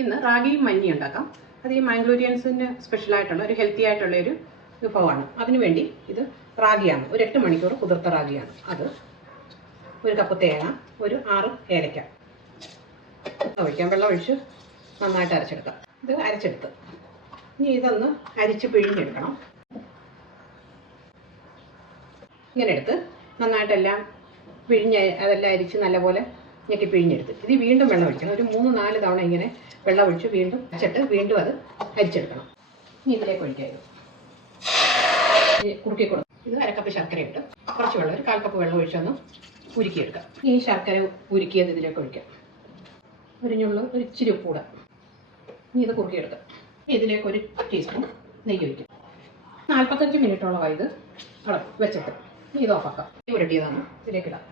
ഇന്ന് റാഗിയും മഞ്ഞി ഉണ്ടാക്കാം. അത് ഈ മാംഗ്ലൂരിയൻസിന് സ്പെഷ്യലായിട്ടുള്ള ഒരു ഹെൽത്തി ആയിട്ടുള്ള ഒരു വിഭവമാണ്. അതിനുവേണ്ടി ഇത് റാഗിയാണ്, ഒരു 8 മണിക്കൂർ കുതിർത്ത റാഗിയാണ്. അത് ഒരു കപ്പ് തേങ്ങ, ഒരു 6 ഏലക്ക ഒഴിക്കാം. വെള്ളം ഒഴിച്ച് നന്നായിട്ട് അരച്ചെടുക്കാം. ഇത് അരച്ചെടുത്ത് ഇനി ഇതൊന്ന് അരിച്ച് പിഴിഞ്ഞെടുക്കണം. ഇങ്ങനെ എടുത്ത് നന്നായിട്ടെല്ലാം അതെല്ലാം അരിച്ച് നല്ലപോലെ ഞെട്ടി പിഴിഞ്ഞെടുത്ത് ഇത് വീണ്ടും വെള്ളം ഒഴിക്കണം. ഒരു 3-4 തവണ ഇങ്ങനെ വെള്ളം ഒഴിച്ച് വീണ്ടും അരച്ചിട്ട് വീണ്ടും അത് അരിച്ചെടുക്കണം. ഇനി ഇതിലേക്ക് ഒഴിക്കാം. ഇത് കുറുക്കി കൊടുക്കും. ഇത് അരക്കപ്പ് ശർക്കര ഇട്ട് കുറച്ച് വെള്ളം, ഒരു 1/4 കപ്പ് വെള്ളം ഒഴിച്ചൊന്ന് ഉരുക്കിയെടുക്കാം. ഈ ശർക്കര ഉരുക്കിയത് ഇതിലേക്ക് ഒഴിക്കാം. ഒരു ഇച്ചിരി ഉപ്പ് കൂടാം. ഇനി ഇത് കുറുക്കിയെടുക്കാം. ഇതിലേക്ക് 1 ടീസ്പൂൺ നെയ്യ് ഒഴിക്കാം. 45 മിനിറ്റോളമായി ഇത് വെച്ചിട്ട് ഇനി ഇത് ഓഫാക്കാം. ഉരുട്ടിയതാണ് ഇതിലേക്കിടാം.